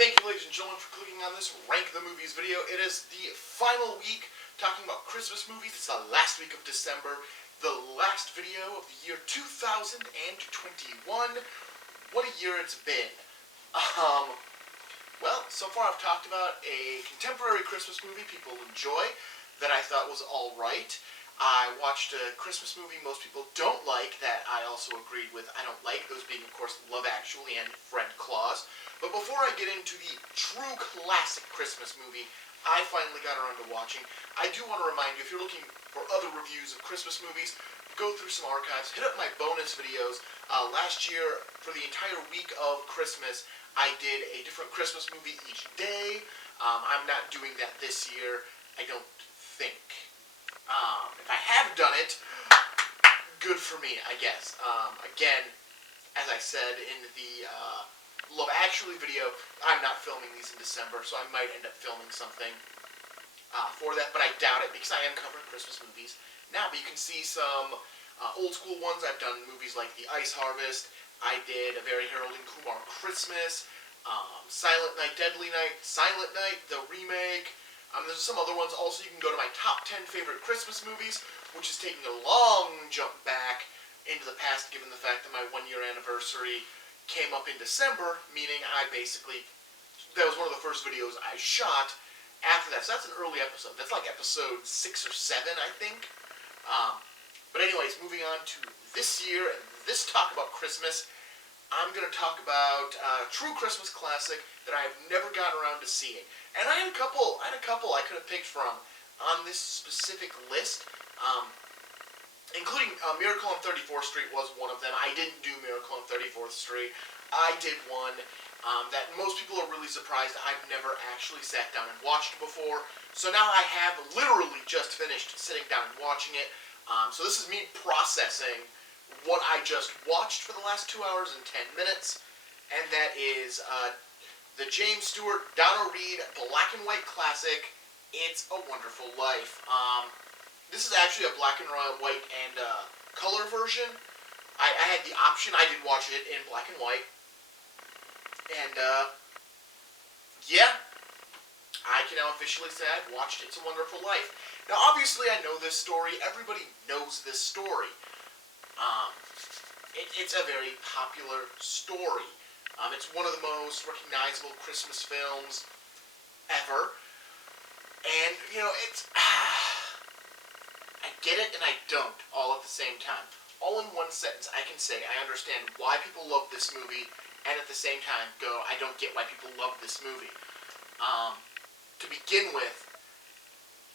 Thank you, ladies and gentlemen, for clicking on this Rank the Movies video. It is the final week talking about Christmas movies. It's the last week of December, the last video of the year 2021. What a year it's been. Well, so far I've talked about a contemporary Christmas movie people enjoy that I thought was alright. I watched a Christmas movie most people don't like that I also agreed with I don't like, those being, of course, Love Actually and Fred Claus. But before I get into the true classic Christmas movie I finally got around to watching, I do want to remind you, if you're looking for other reviews of Christmas movies, go through some archives, hit up my bonus videos. Last year, for the entire week of Christmas, I did a different Christmas movie each day. I'm not doing that this year, I don't think. If I have done it, good for me, I guess. Again, as I said in the Love Actually video, I'm not filming these in December, so I might end up filming something for that, but I doubt it because I am covering Christmas movies now. But you can see some old school ones. I've done movies like The Ice Harvest. I did A Very Harold and Kumar Christmas, Silent Night, Deadly Night, Silent Night, the remake. There's some other ones. Also, you can go to my top 10 favorite Christmas movies, which is taking a long jump back into the past, given the fact that my 1-year anniversary came up in December, meaning that was one of the first videos I shot after that. So that's an early episode. That's like episode 6 or 7, I think. But anyways, moving on to this year and this talk about Christmas, I'm going to talk about a true Christmas classic that I have never gotten around to seeing. And I had a couple I could have picked from on this specific list, including Miracle on 34th Street was one of them. I didn't do Miracle on 34th Street. I did one that most people are really surprised I've never actually sat down and watched before. So now I have literally just finished sitting down and watching it. So this is me processing what I just watched for the last 2 hours and 10 minutes, and that is the James Stewart, Donna Reed black and white classic, It's a Wonderful Life. This is actually a black and white and color version. I had the option. I did watch it in black and white. And, yeah, I can now officially say I've watched It's a Wonderful Life. Now, obviously, I know this story. Everybody knows this story. It's a very popular story. It's one of the most recognizable Christmas films ever. And, you know, it's... I get it and I don't, all at the same time. All in one sentence, I can say I understand why people love this movie, and at the same time go, I don't get why people love this movie. To begin with,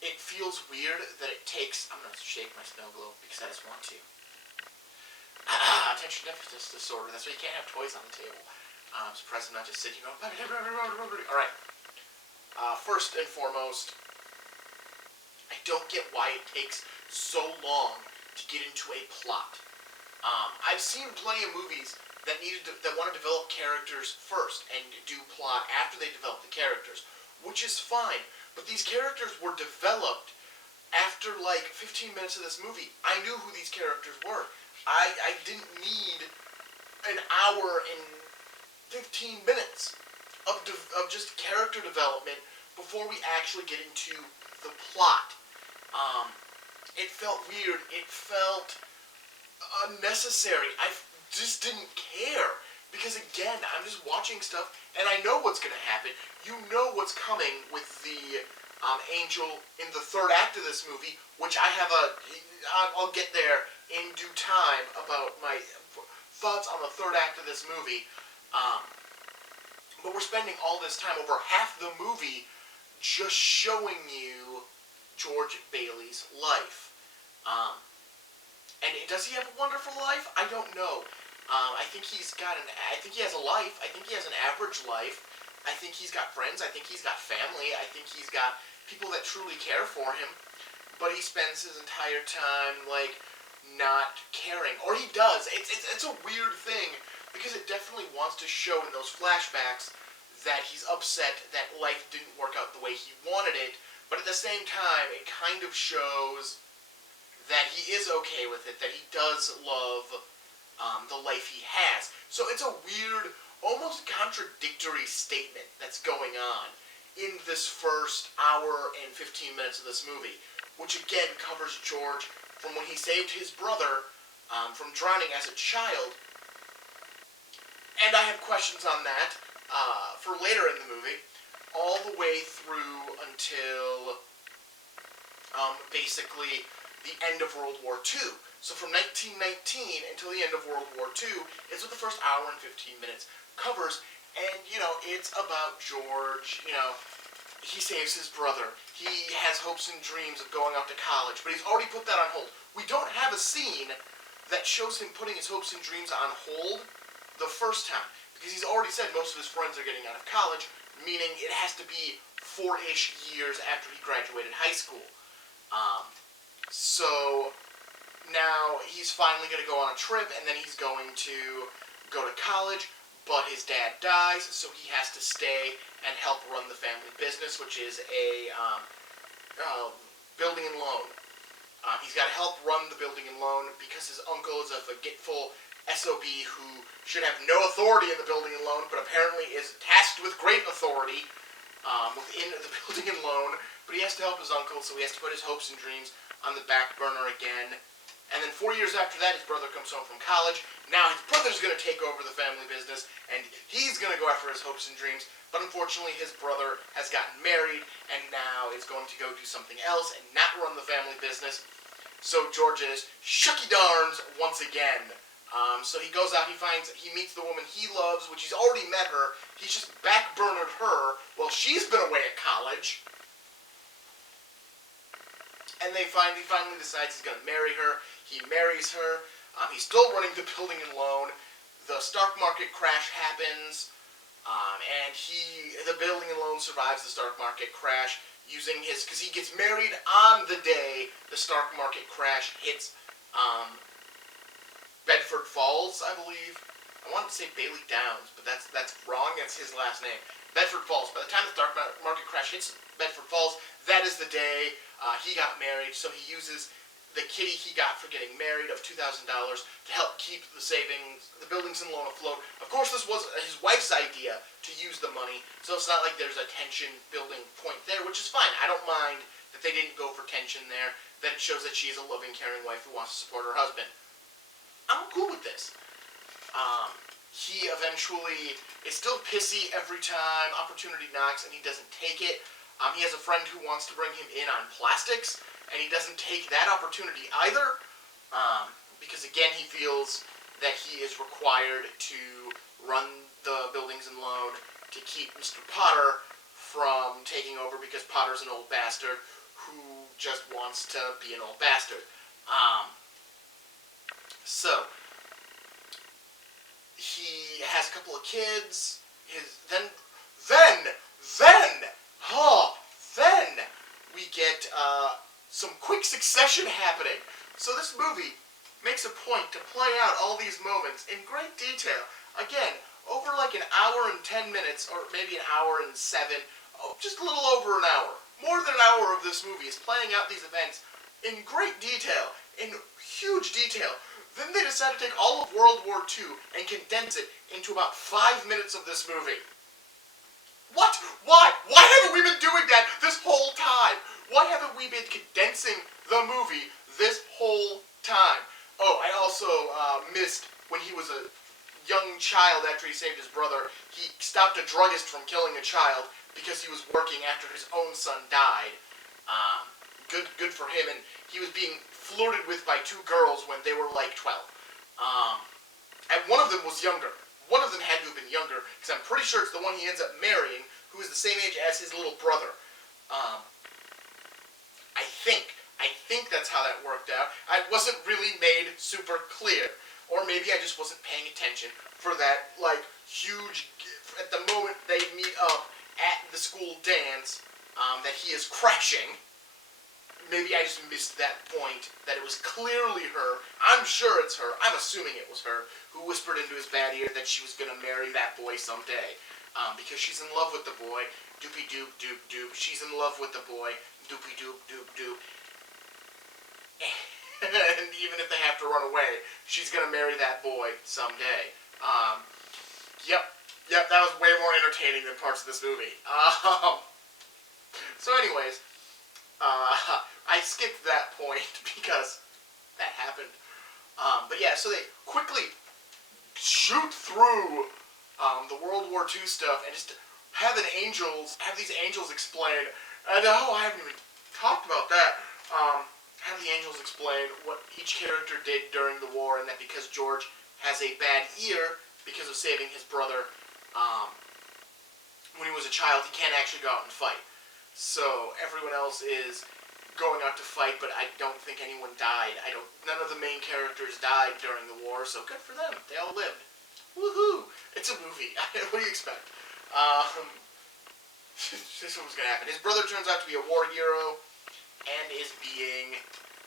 it feels weird that it takes... I'm going to shake my snow globe because I just want to. Attention deficit disorder. That's why you can't have toys on the table. I'm surprised I'm not just sitting here going... Alright. First and foremost, I don't get why it takes so long to get into a plot. I've seen plenty of movies that want to develop characters first and do plot after they develop the characters, which is fine. But these characters were developed after like 15 minutes of this movie. I knew who these characters were. I didn't need an hour and 15 minutes of just character development before we actually get into the plot. It felt weird. It felt unnecessary. I just didn't care. Because again, I'm just watching stuff, and I know what's going to happen. You know what's coming with the angel in the third act of this movie, which I'll get there in due time about my thoughts on the third act of this movie. But we're spending all this time, over half the movie, just showing you George Bailey's life. And does he have a wonderful life? I don't know. I think he has a life. I think he has an average life. I think he's got friends. I think he's got family. I think he's got people that truly care for him. But he spends his entire time, like, not caring. Or he does. It's a weird thing, because it definitely wants to show in those flashbacks that he's upset that life didn't work out the way he wanted it. But at the same time, it kind of shows that he is okay with it, that he does love the life he has. So it's a weird almost contradictory statement that's going on in this first hour and 15 minutes of this movie, which again covers George from when he saved his brother from drowning as a child. And I have questions on that for later in the movie, all the way through until basically the end of World War II. So from 1919 until the end of World War II is what the first hour and 15 minutes covers. And, it's about George, he saves his brother. He has hopes and dreams of going off to college, but he's already put that on hold. We don't have a scene that shows him putting his hopes and dreams on hold the first time, because he's already said most of his friends are getting out of college, meaning it has to be 4-ish years after he graduated high school. So now he's finally going to go on a trip, and then he's going to go to college, but his dad dies, so he has to stay and help run the family business, which is a building and loan. He's got to help run the building and loan because his uncle is a forgetful SOB who should have no authority in the building and loan, but apparently is tasked with great authority within the building and loan. But he has to help his uncle, so he has to put his hopes and dreams on the back burner again. And then 4 years after that, his brother comes home from college. Now his brother's going to take over the family business, and he's going to go after his hopes and dreams. But unfortunately, his brother has gotten married, and now is going to go do something else and not run the family business. So George is shucky darns once again. So he goes out, he meets the woman he loves, which he's already met her. He's just backburnered her while she's been away at college. And he finally decides he's going to marry her. He marries her. He's still running the building and loan. The stock market crash happens. And the building and loan survives the stock market crash because he gets married on the day the stock market crash hits Bedford Falls, I believe. I wanted to say Bailey Downs, but that's wrong. That's his last name. Bedford Falls. By the time the stock market crash hits Bedford Falls, that is the day he got married. So he uses the kitty he got for getting married of $2,000 to help keep the savings, the buildings and loan afloat. Of course, this was his wife's idea to use the money, so it's not like there's a tension building point there, which is fine. I don't mind that they didn't go for tension there. That it shows that she is a loving, caring wife who wants to support her husband. I'm cool with this. He eventually is still pissy every time opportunity knocks and he doesn't take it. He has a friend who wants to bring him in on plastics, and he doesn't take that opportunity either, because again he feels that he is required to run the buildings and loan to keep Mr. Potter from taking over, because Potter's an old bastard who just wants to be an old bastard. So he has a couple of kids. Then we get some quick succession happening. So this movie makes a point to play out all these moments in great detail. Again, over like an hour and 10 minutes, or maybe an hour and 7, just a little over an hour. More than an hour of this movie is playing out these events in great detail, in huge detail. Then they decide to take all of World War II and condense it into about 5 minutes of this movie. What? Why? Why haven't we been doing that this whole time? Why haven't we been condensing the movie this whole time? Oh, I also missed when he was a young child after he saved his brother. He stopped a druggist from killing a child because he was working after his own son died. Good for him. And he was being flirted with by 2 girls when they were like 12. And one of them was younger. One of them had to have been younger, because I'm pretty sure it's the one he ends up marrying, who is the same age as his little brother. I think that's how that worked out. It wasn't really made super clear. Or maybe I just wasn't paying attention for that, like, huge, at the moment they meet up at the school dance, that he is crashing. Maybe I just missed that point, that it was clearly her. I'm sure it's her. I'm assuming it was her, who whispered into his bad ear that she was going to marry that boy someday. Because she's in love with the boy. Doopy doop doop doop. She's in love with the boy. Doopy doop doop doop. And even if they have to run away, she's going to marry that boy someday. Yep. Yep, that was way more entertaining than parts of this movie. So anyways, I skipped that point because that happened. But yeah, so they quickly shoot through the World War II stuff and just have these angels explain. And I haven't even talked about that. Have the angels explain what each character did during the war, and that because George has a bad ear because of saving his brother when he was a child, he can't actually go out and fight. So everyone else is going out to fight, but I don't think anyone died. None of the main characters died during the war, so good for them. They all lived. Woohoo! It's a movie. What do you expect? This is what's gonna happen. His brother turns out to be a war hero and is being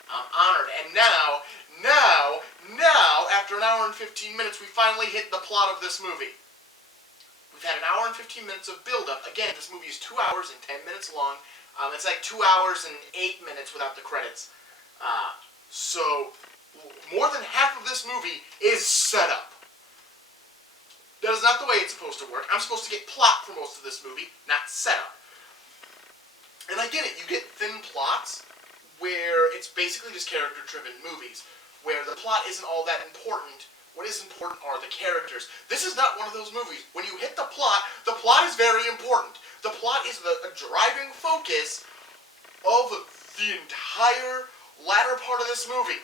honored. And now, after an hour and 15 minutes, we finally hit the plot of this movie. We've had an hour and 15 minutes of build-up. Again, this movie is 2 hours and 10 minutes long. It's like 2 hours and 8 minutes without the credits. So, more than half of this movie is setup. That is not the way it's supposed to work. I'm supposed to get plot for most of this movie, not setup. And I get it. You get thin plots where it's basically just character-driven movies, where the plot isn't all that important. What is important are the characters. This is not one of those movies. When you hit the plot is very important. The plot is the driving focus of the entire latter part of this movie.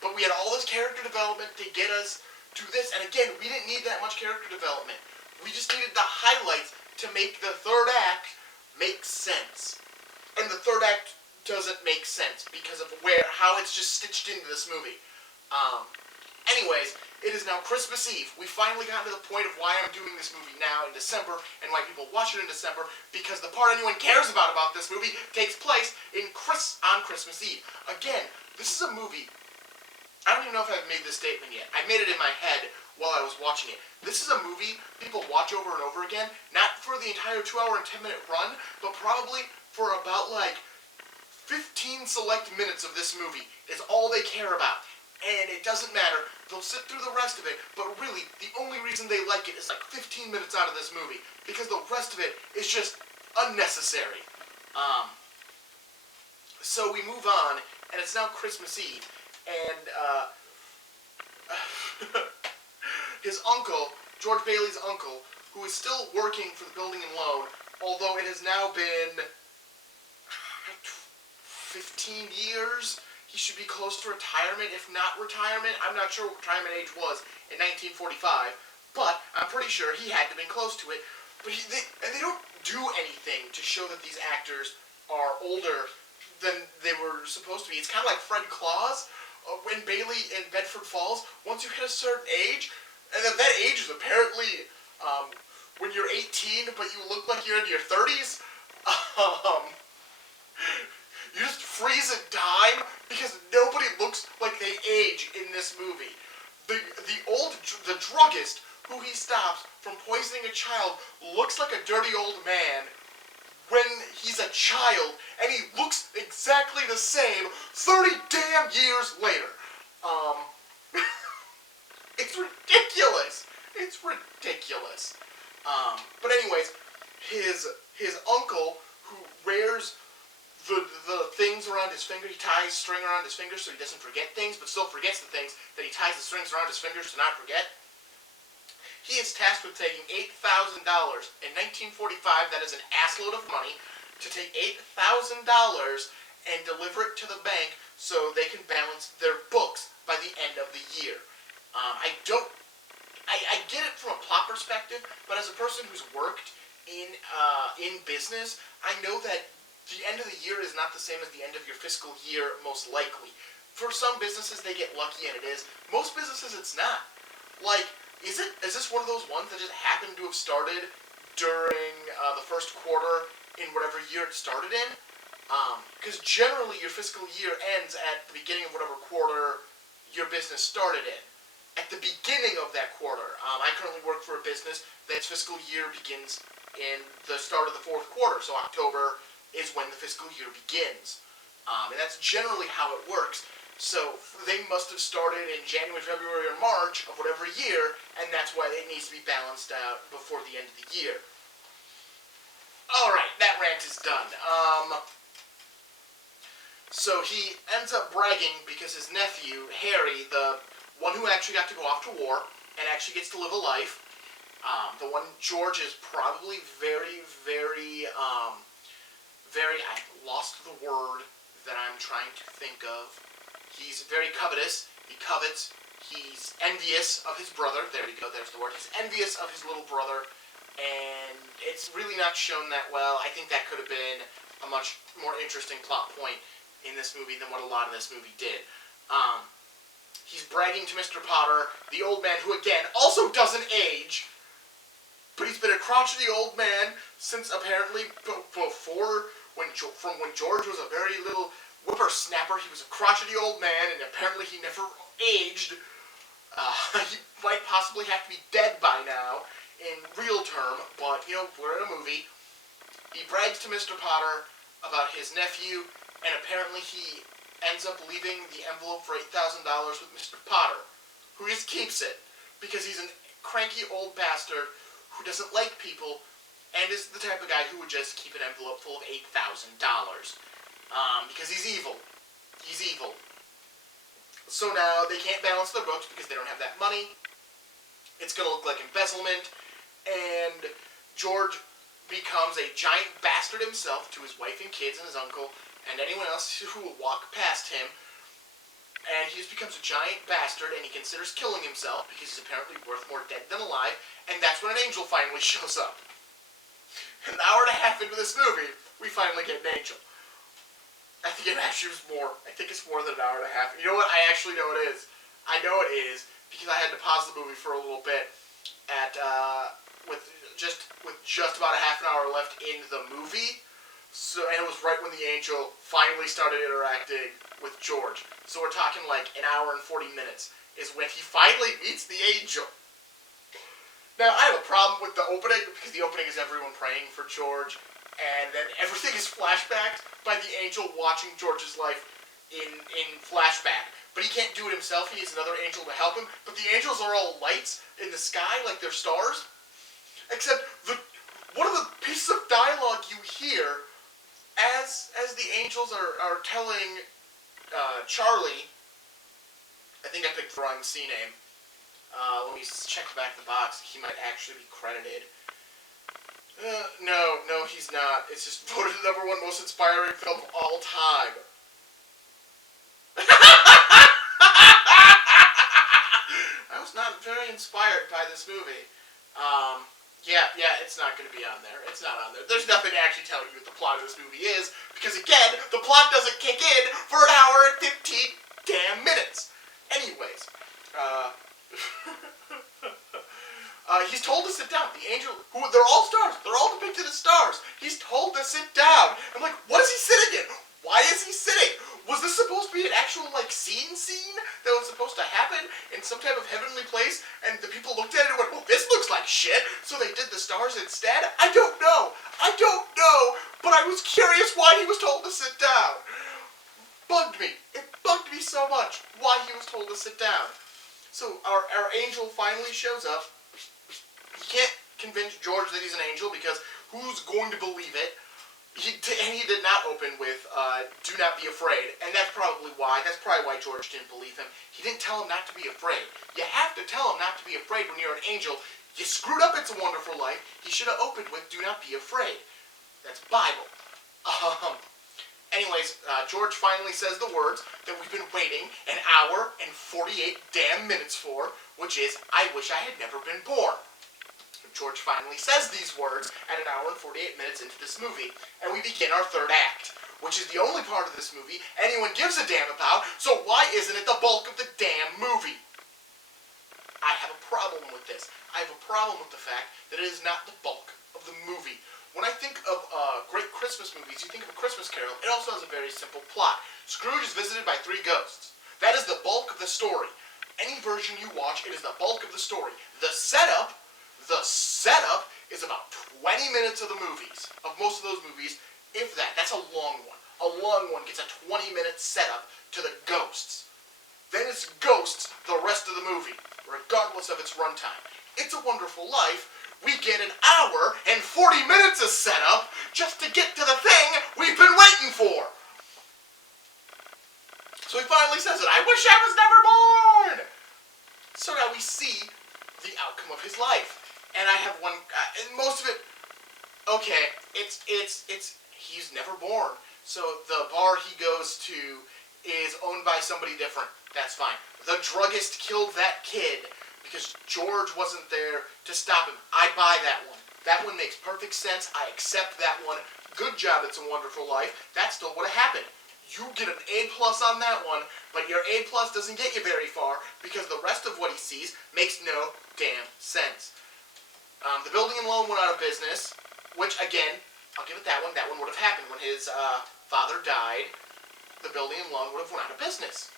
But we had all this character development to get us to this, and again, we didn't need that much character development. We just needed the highlights to make the third act make sense. And the third act doesn't make sense because of how it's just stitched into this movie. Anyways, it is now Christmas Eve. We finally got to the point of why I'm doing this movie now in December and why people watch it in December, because the part anyone cares about this movie takes place on Christmas Eve. Again, this is a movie. I don't even know if I've made this statement yet. I made it in my head while I was watching it. This is a movie people watch over and over again, not for the entire 2 hour and 10 minute run, but probably for about like 15 select minutes of this movie is all they care about. And it doesn't matter. They'll sit through the rest of it, but really, the only reason they like it is like 15 minutes out of this movie, because the rest of it is just unnecessary. So we move on, and it's now Christmas Eve, and his uncle, George Bailey's uncle, who is still working for the building and loan, although it has now been 15 years. He should be close to retirement, if not retirement. I'm not sure what retirement age was in 1945, but I'm pretty sure he had to have been close to it. But they don't do anything to show that these actors are older than they were supposed to be. It's kind of like Fred Claus when Bailey in Bedford Falls. Once you hit a certain age, and that age is apparently when you're 18, but you look like you're in your 30s. You just freeze and die because nobody looks like they age in this movie. The druggist who he stops from poisoning a child looks like a dirty old man when he's a child, and he looks exactly the same 30 damn years later. It's ridiculous. It's ridiculous. But anyways, his uncle, who wears the things around his finger, he ties string around his finger so he doesn't forget things, but still forgets the things that he ties the strings around his fingers to not forget. He is tasked with taking $8,000. In 1945, that is an assload of money, to take $8,000 and deliver it to the bank so they can balance their books by the end of the year. I get it from a plot perspective, but as a person who's worked in business, I know that the end of the year is not the same as the end of your fiscal year, most likely. For some businesses, they get lucky, and it is. Most businesses, it's not. Like, is this one of those ones that just happened to have started during the first quarter in whatever year it started in? Because generally, your fiscal year ends at the beginning of whatever quarter your business started in. At the beginning of that quarter. I currently work for a business that's fiscal year begins in the start of the fourth quarter, so October is when the fiscal year begins. And that's generally how it works. So they must have started in January, February, or March of whatever year, and that's why it needs to be balanced out before the end of the year. Alright, that rant is done. So he ends up bragging because his nephew, Harry, the one who actually got to go off to war and actually gets to live a life, the one George is probably very, I lost the word that I'm trying to think of. He's very covetous. He covets. He's envious of his brother. There we go. There's the word. He's envious of his little brother, and it's really not shown that well. I think that could have been a much more interesting plot point in this movie than what a lot of this movie did. He's bragging to Mr. Potter, the old man, who again also doesn't age, but he's been a crotchety old man since apparently before when George was a very little whippersnapper. He was a crotchety old man, and apparently he never aged. He might possibly have to be dead by now in real term, but you know, we're in a movie. He brags to Mr. Potter about his nephew, and apparently he ends up leaving the envelope for $8,000 with Mr. Potter, who just keeps it because he's a cranky old bastard who doesn't like people and is the type of guy who would just keep an envelope full of $8,000 because he's evil. He's evil. So now they can't balance their books because they don't have that money. It's going to look like embezzlement, and George becomes a giant bastard himself to his wife and kids and his uncle and anyone else who will walk past him, and he just becomes a giant bastard, and he considers killing himself because he's apparently worth more dead than alive, and that's when an angel finally shows up. An hour and a half into this movie, we finally get an angel. I think it actually was more. I think it's more than an hour and a half. You know what? I actually know it is. I know it is because I had to pause the movie for a little bit with just about a half an hour left in the movie. So, and it was right when the angel finally started interacting with George. So we're talking like an hour and 40 minutes is when he finally meets the angel. Now, I have a problem with the opening because the opening is everyone praying for George, and then everything is flashbacked by the angel watching George's life in flashback. But he can't do it himself. He needs another angel to help him. But the angels are all lights in the sky, like they're stars. Except one of the pieces of dialogue you hear as the angels are telling Charlie, I think I picked the wrong C name. Let me check the back of the box. He might actually be credited. No, he's not. It's just voted the #1 most inspiring film of all time. I was not very inspired by this movie. Yeah, it's not going to be on there. It's not on there. There's nothing to actually tell you what the plot of this movie is, because again, the plot doesn't kick in for an hour and 15 damn minutes. Anyways, he's told to sit down. The angel, they're all stars. They're all depicted as stars. He's told to sit down. I'm like, what is he sitting in? Why is he sitting? Was this supposed to be an actual, scene that was supposed to happen in some type of heavenly place, and the people looked at it and went, well, this looks like shit, so they did the stars instead? I don't know, but I was curious why he was told to sit down. It bugged me so much why he was told to sit down. So our angel finally shows up. He can't convince George that he's an angel because who's going to believe it? He did not open with do not be afraid, and that's probably why George didn't believe him. He didn't tell him not to be afraid. You have to tell him not to be afraid when you're an angel. You screwed up It's a Wonderful Life. He should have opened with do not be afraid. That's Bible. Anyways, George finally says the words that we've been waiting an hour and 48 damn minutes for, which is, I wish I had never been born. George finally says these words at an hour and 48 minutes into this movie, and we begin our third act, which is the only part of this movie anyone gives a damn about, so why isn't it the bulk of the damn movie? I have a problem with this. I have a problem with the fact that it is not the bulk of the movie. When I think of great Christmas movies, you think of A Christmas Carol. It also has a very simple plot. Scrooge is visited by 3 ghosts. That is the bulk of the story. Any version you watch, it is the bulk of the story. The setup is about 20 minutes of the movies, of most of those movies, if that. That's a long one. A long one gets a 20-minute setup to the ghosts. then it's ghosts the rest of the movie, regardless of its runtime. It's a Wonderful Life, we get an hour and 40 minutes of setup just to get to the thing we've been waiting for. So he finally says it, I wish I was never born! So now we see the outcome of his life. And I have one, and most of it, okay, it's he's never born. So the bar he goes to is owned by somebody different. That's fine. The druggist killed that kid because George wasn't there to stop him. I buy that one. That one makes perfect sense. I accept that one. Good job, It's a Wonderful Life. That still would have happened. You get an A+ on that one, but your A+ doesn't get you very far because the rest of what he sees makes no damn sense. The building and loan went out of business, which again, I'll give it that one. That one would have happened when his father died. The building and loan would have went out of business.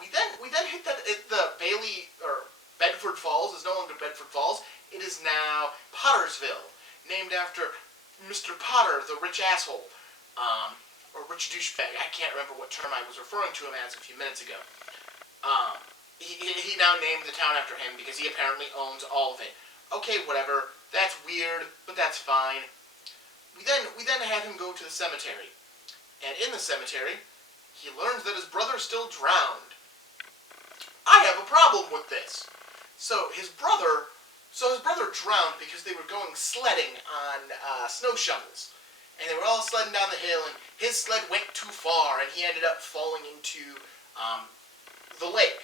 We then hit that the Bailey or Bedford Falls is no longer Bedford Falls. It is now Pottersville, named after Mr. Potter, the rich asshole, or rich douchebag. I can't remember what term I was referring to him as a few minutes ago. He now named the town after him because he apparently owns all of it. Okay, whatever. That's weird, but that's fine. We then have him go to the cemetery. And in the cemetery, he learns that his brother still drowned. I have a problem with this. So his brother drowned because they were going sledding on snow shovels. And they were all sledding down the hill, and his sled went too far, and he ended up falling into the lake.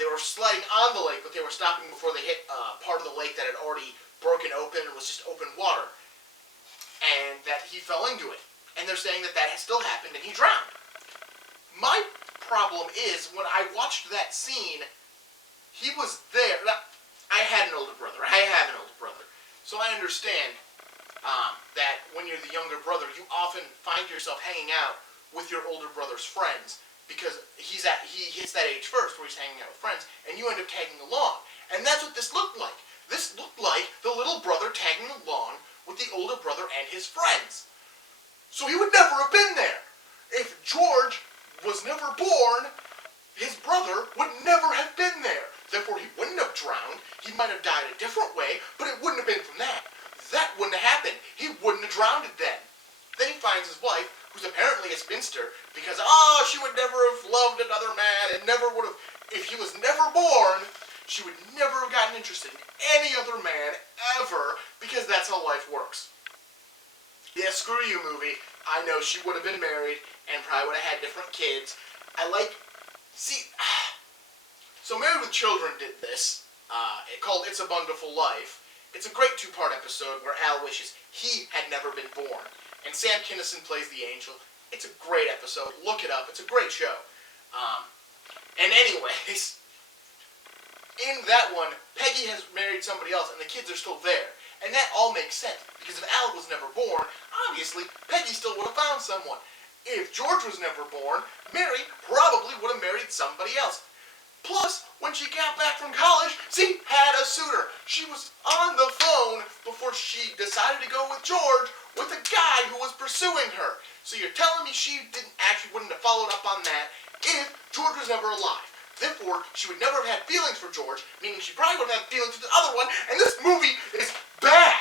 They were sledding on the lake, but they were stopping before they hit part of the lake that had already broken open and was just open water. And that he fell into it. And they're saying that that has still happened and he drowned. My problem is, when I watched that scene, he was there. Now, I had an older brother. I have an older brother. So I understand that when you're the younger brother, you often find yourself hanging out with your older brother's friends. Because he hits that age first where he's hanging out with friends, and you end up tagging along. And that's what this looked like. This looked like the little brother tagging along with the older brother and his friends. So he would never have been there. If George was never born, his brother would never have been there. Therefore, he wouldn't have drowned. He might have died a different way, but it wouldn't have been from that. That wouldn't have happened. He wouldn't have drowned then. Then he finds his wife, who's apparently a spinster, because, she would never have loved another man and never would have, if he was never born, she would never have gotten interested in any other man ever, because that's how life works. Yeah, screw you, movie. I know she would have been married and probably would have had different kids. So Married with Children did this, called It's a Wonderful Life. It's a great two-part episode where Al wishes he had never been born. And Sam Kinison plays the angel. It's a great episode. Look it up. It's a great show. And anyways, in that one, Peggy has married somebody else and the kids are still there. And that all makes sense, because if Al was never born, obviously, Peggy still would have found someone. If George was never born, Mary probably would have married somebody else. Plus, when she got back from college, she had a suitor. She was on the phone before she decided to go with George with a guy who was pursuing her. So you're telling me she wouldn't have followed up on that if George was never alive. Therefore, she would never have had feelings for George, meaning she probably would have had feelings for the other one, and this movie is bad.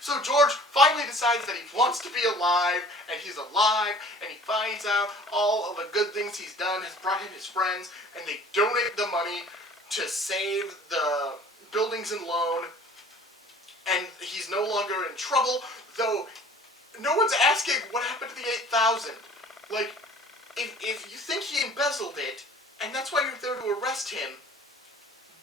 So George finally decides that he wants to be alive, and he's alive, and he finds out all of the good things he's done, has brought him his friends, and they donate the money to save the buildings and loan, and he's no longer in trouble, though no one's asking what happened to the $8,000. Like, if you think he embezzled it, and that's why you're there to arrest him,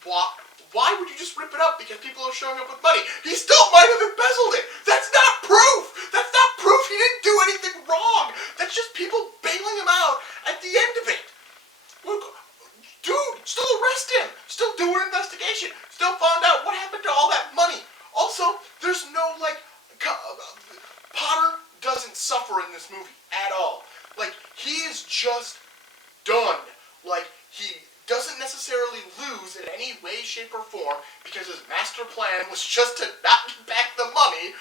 why would you just rip it up because people are showing up with money? He still might have embezzled it! That's not proof! That's not proof he didn't do anything wrong! That's just people bailing him out at the end of it! Look, dude, still arrest him! Still do an investigation! Still find out what happened to all that money! Also, there's no, Potter doesn't suffer in this movie at all. He is just done. He doesn't necessarily lose in any way, shape, or form because his master plan was just to not get back the money.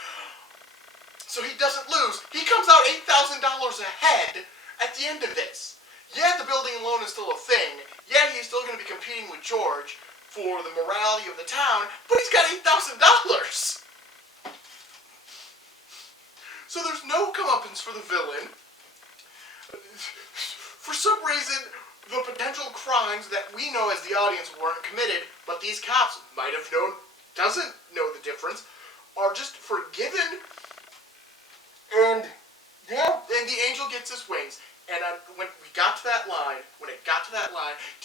So he doesn't lose. He comes out $8,000 ahead at the end of this. Yeah, the building loan is still a thing. Yeah, he's still going to be competing with George for the morality of the town, but he's got $8,000. So there's no comeuppance for the villain. For some reason, the potential crimes that we know as the audience weren't committed, but these cops might have known, doesn't know the difference, are just forgiven. And yeah, and the angel gets his wings. And when it got to that line,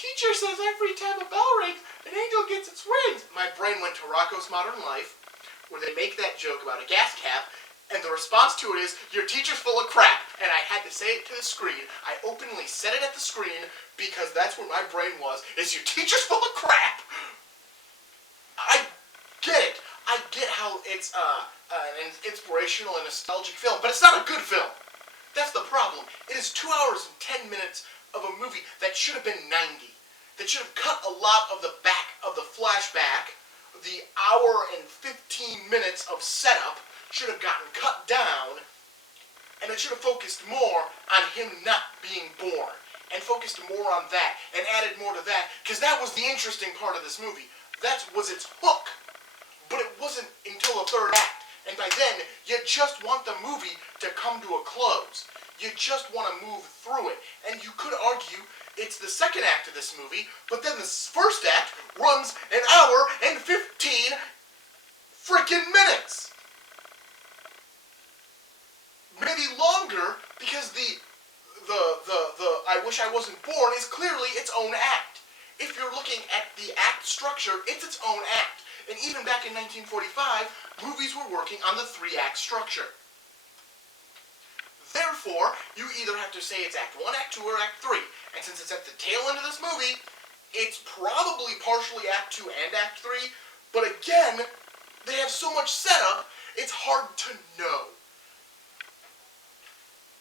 teacher says every time a bell rings, an angel gets its wings. My brain went to Rocko's Modern Life, where they make that joke about a gas cap, and the response to it is, your teacher's full of crap. And I had to say it to the screen. I openly said it at the screen because that's where my brain was, is your teacher's full of crap. I get it. I get how it's an inspirational and nostalgic film, but it's not a good film. That's the problem. It is 2 hours and 10 minutes of a movie that should have been 90. That should have cut a lot of the back of the flashback. The hour and 15 minutes of setup should have gotten cut down, and it should have focused more on him not being born, and focused more on that, and added more to that, because that was the interesting part of this movie. That was its hook. But it wasn't until the third act. And by then, you just want the movie to come to a close. You just want to move through it. And you could argue it's the second act of this movie, but then the first act runs an hour and 15 freaking minutes. Maybe longer, because the I Wish I Wasn't Born is clearly its own act. If you're looking at the act structure, it's its own act. And even back in 1945, movies were working on the 3-act structure. Therefore, you either have to say it's Act 1, Act 2, or Act 3. And since it's at the tail end of this movie, it's probably partially Act 2 and Act 3. But again, they have so much setup, it's hard to know.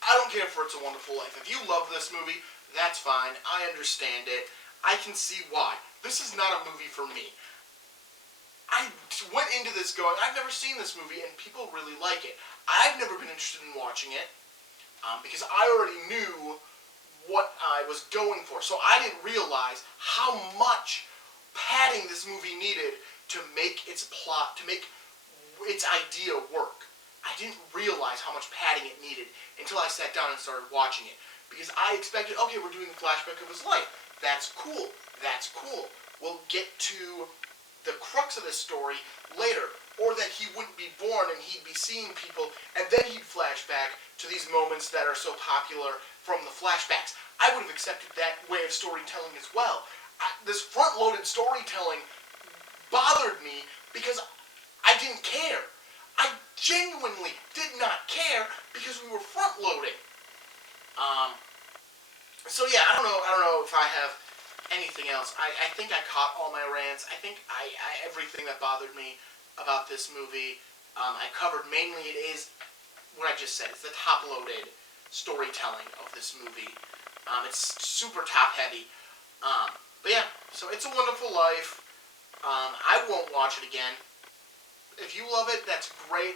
I don't care for It's a Wonderful Life. If you love this movie, that's fine. I understand it. I can see why. This is not a movie for me. I went into this going, I've never seen this movie, and people really like it. I've never been interested in watching it, because I already knew what I was going for. So I didn't realize how much padding this movie needed to make its plot, to make its idea work. I didn't realize how much padding it needed until I sat down and started watching it. Because I expected, okay, we're doing a flashback of his life. That's cool. That's cool. We'll get to the crux of this story later, or that he wouldn't be born and he'd be seeing people, and then he'd flash back to these moments that are so popular from the flashbacks. I would have accepted that way of storytelling as well. This front-loaded storytelling bothered me because I didn't care. I genuinely did not care because we were front-loading. So yeah, I don't know if I have anything else. I think I caught all my rants. I think everything that bothered me about this movie, I covered. Mainly it is what I just said. It's the top-loaded storytelling of this movie. It's super top-heavy. But yeah, so It's a Wonderful Life. I won't watch it again. If you love it, that's great.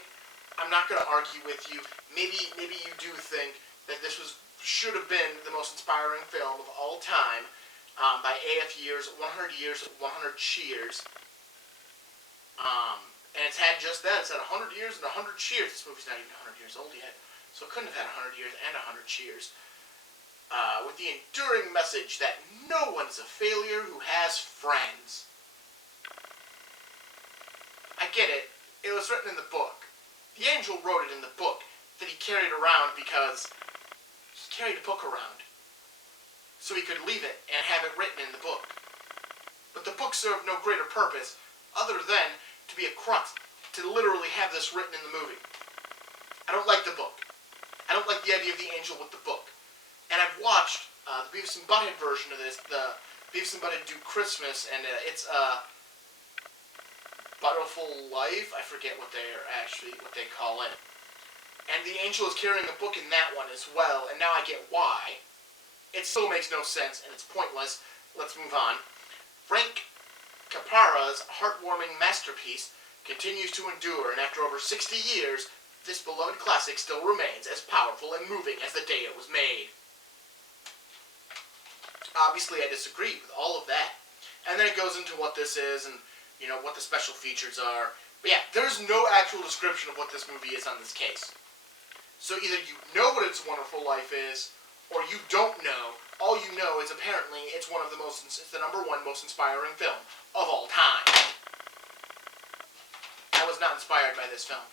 I'm not going to argue with you. Maybe you do think that this should have been the most inspiring film of all time. By AF Years, 100 Years, 100 Cheers. And it's had just that. It's had 100 Years and 100 Cheers. This movie's not even 100 years old yet, so it couldn't have had 100 years and 100 cheers. With the enduring message that no one's a failure who has friends. I get it. It was written in the book. The angel wrote it in the book that he carried around because he carried a book around. So he could leave it and have it written in the book. But the book served no greater purpose other than to be a crux, to literally have this written in the movie. I don't like the book. I don't like the idea of the angel with the book. And I've watched the Beavis and Butthead version of this, the Beavis and Butthead Do Christmas, and it's Butterful Life. I forget what they call it. And the angel is carrying a book in that one as well, and now I get why. It still makes no sense, and it's pointless. Let's move on. Frank Capara's heartwarming masterpiece continues to endure, and after over 60 years, this beloved classic still remains as powerful and moving as the day it was made. Obviously, I disagree with all of that. And then it goes into what this is and, what the special features are. But yeah, there's no actual description of what this movie is on this case. So either you know what It's a Wonderful Life is, or you don't know. All you know is apparently it's the number one most inspiring film of all time. I was not inspired by this film.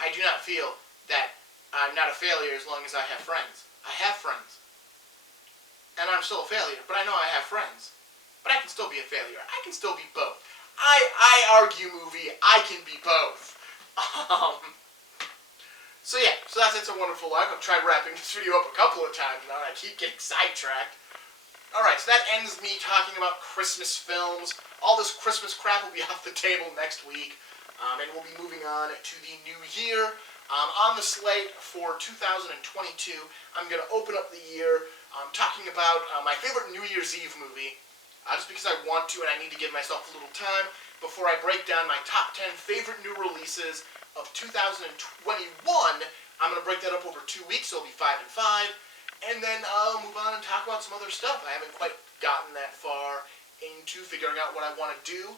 I do not feel that I'm not a failure as long as I have friends. I have friends. And I'm still a failure, but I know I have friends. But I can still be a failure. I can still be both. I argue movie, I can be both. So yeah, that's It's a Wonderful Life. I've tried wrapping this video up a couple of times now, and I keep getting sidetracked. Alright, so that ends me talking about Christmas films. All this Christmas crap will be off the table next week. And we'll be moving on to the new year. On the slate for 2022, I'm going to open up the year talking about my favorite New Year's Eve movie. Just because I want to and I need to give myself a little time before I break down my top 10 favorite new releases of 2021. I'm going to break that up over 2 weeks, so it'll be 5 and 5. And then I'll move on and talk about some other stuff. I haven't quite gotten that far into figuring out what I want to do.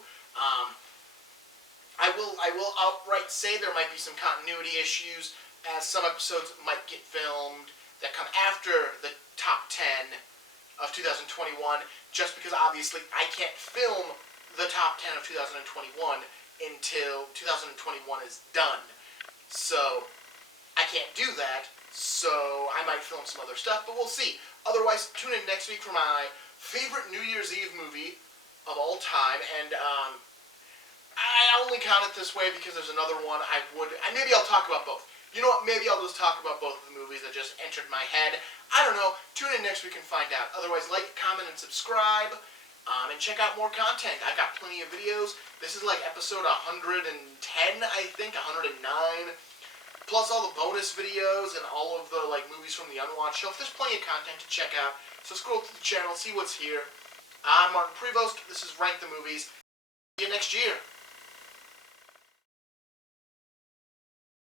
I will outright say there might be some continuity issues, as some episodes might get filmed that come after the top 10 of 2021, just because obviously I can't film the top 10 of 2021 until 2021 is done. So I can't do that, so I might film some other stuff, but we'll see. Otherwise, tune in next week for my favorite New Year's Eve movie of all time, and I only count it this way because there's another one maybe I'll talk about both. You know what, maybe I'll just talk about both of the movies that just entered my head. I don't know. Tune in next week and find out. Otherwise, like, comment, and subscribe. And check out more content. I've got plenty of videos. This is like episode 110, I think, 109. Plus all the bonus videos and all of the movies from the Unwatched shelf. There's plenty of content to check out. So scroll through the channel, see what's here. I'm Martin Prevost. This is Rank the Movies. See you next year.